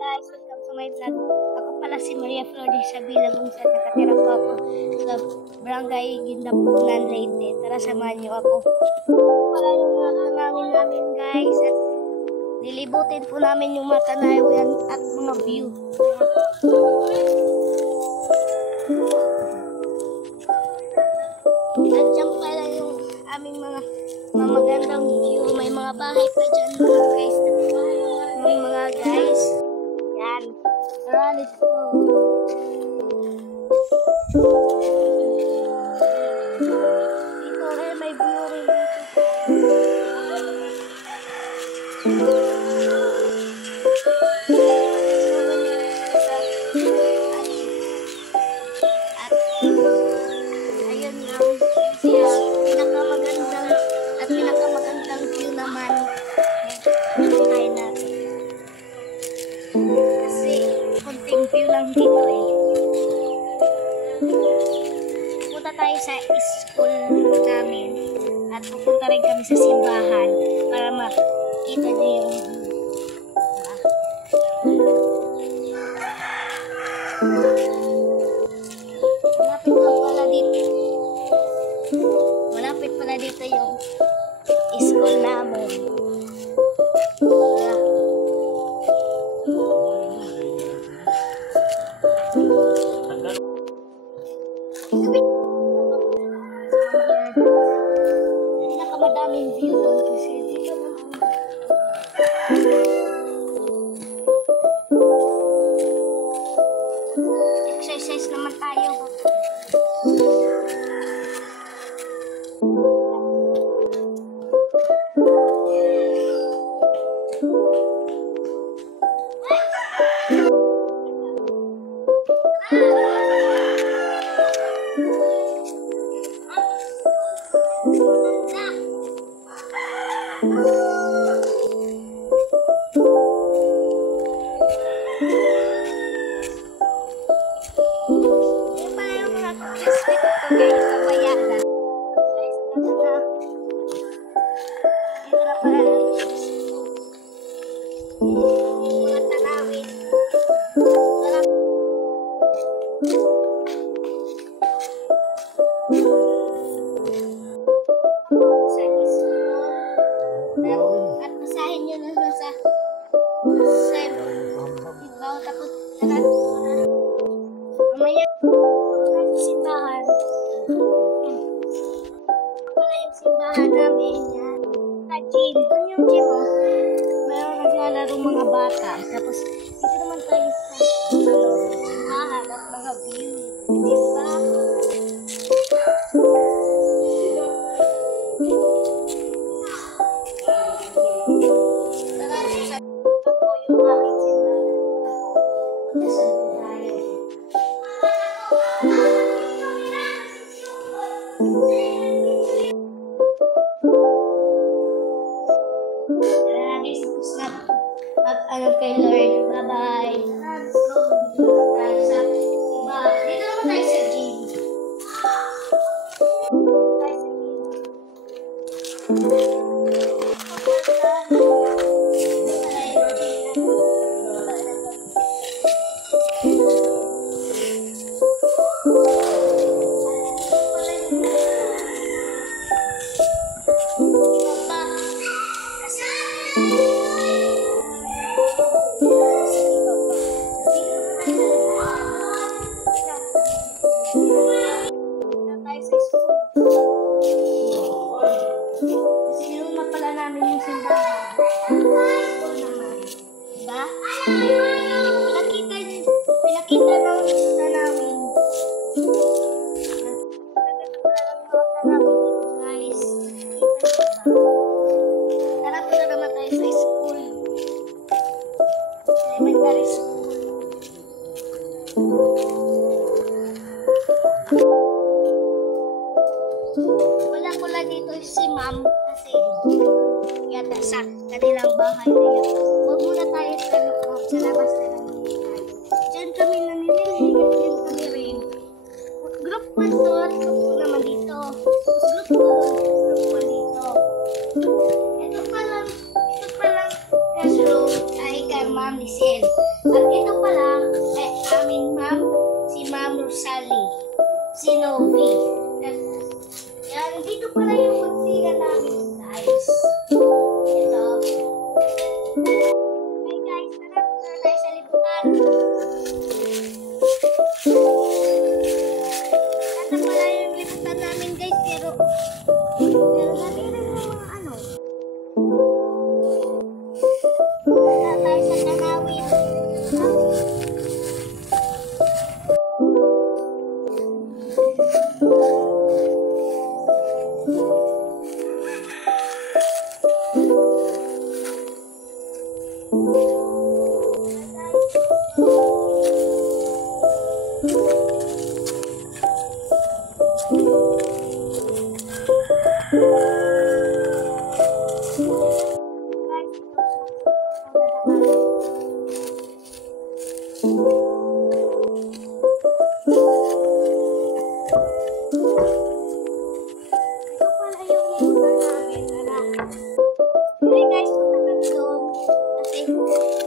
Guys, welcome to my vlog. Ako pala si Maria Flor de Sabila kung saan nakatira po ako sa Barangay Gindapunan, Leyte. Tara, samahan niyo ako. Pala yung mga tanawin namin guys at lilibutin po namin yung mga tanawin at mga view. At dyan pala yung aming mga magandang view. May mga bahay pa dyan mga guys. May mga guys. Yan. Tara, let's go. Dito rin, may view rin dito. At ayun lang. Pinakamagandang view naman. Tayo natin. Kasi konting view lang dito eh. Pupunta tayo sa school namin at pupunta rin kami sa simbahan para makita niyo yung malapit pala dito yung school namin. Pinakamadaming view doon kasi dito naman. Exercise naman tayo. At basahin nyo na sa tapos mamaya sa simbahan. Wala yung simbahan namin yan. Gym. Doon yung gym oh. Mayroon naglalaro mga bata. Tapos dito naman tayo sa simbahan at mga view. Diba? Mag-ano kay Lord. Bye-bye. Dito naman tayo sa gym. Diba? Pinakita ng tanawin. Guys. Tara, punta naman tayo sa school. Elementary school. Wala dito si ma'am kasi yata sa kanilang bahay nila. Huwag muna tayo sa loob, sa labas na lang tayo. Diyan kami nanililig, diyan kami rin. Group 1 to at group 2 naman dito. Group 2, group 1 dito. Ito palang classroom ay kay Ma'am Lisel. At ito pala, aming ma'am, si Ma'am Rosalie. Si Novi. Yan, dito pala yung muntikan namin, guys. Ito. Hey guys, tara, punta tayo sa libutan. Ito pala yung libutan namin, guys, pero dami rin yung mga ano. Punta tayo sa tanawin.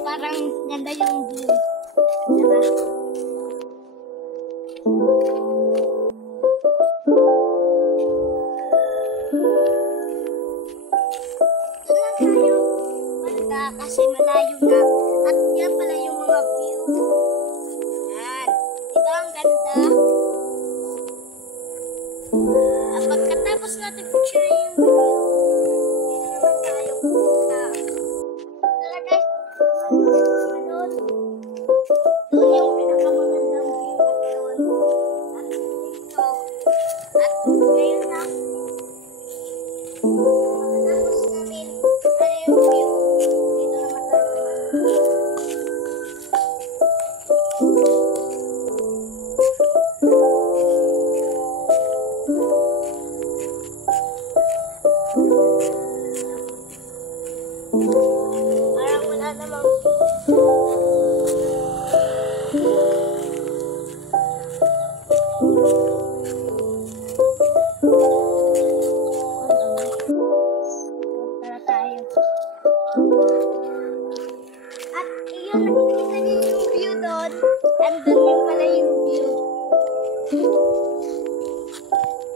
Parang ganda yung view. Diba? Doon lang tayo banda kasi malayo na. At yan pala yung mga view. Yan. Diba ang ganda? At pagkatapos natin picture yung view, dito naman tayo pupunta. Tara guys, doon yung pinakamagandang view at doon. At dito. At ngayon na. Pagkatapos namin, yung view. Dito naman tayo naman. Parang wala namang para tayo. At iyon, nakikita niyo yung view doon. Andun yung pala yung view.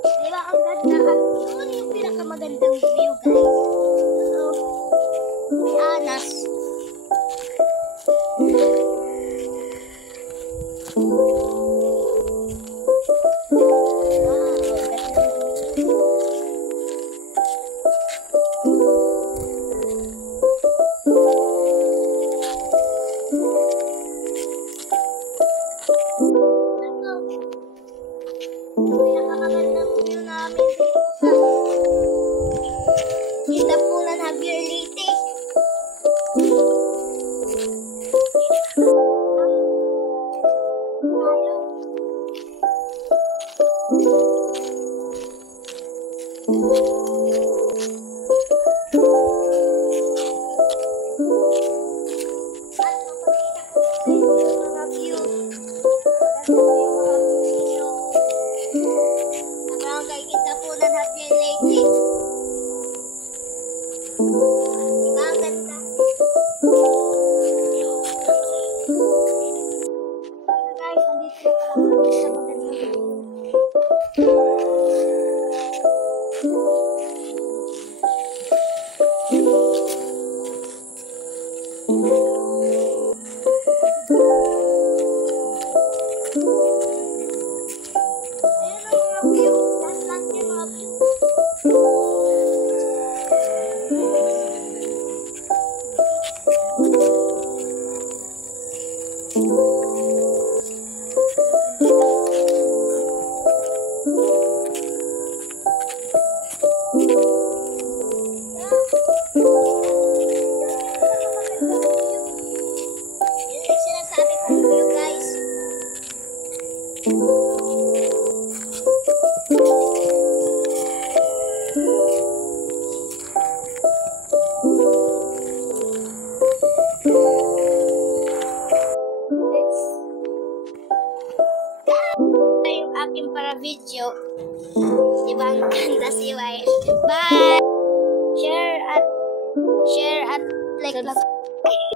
Di ba ang ganda? At doon yung pinakamagandang view, guys.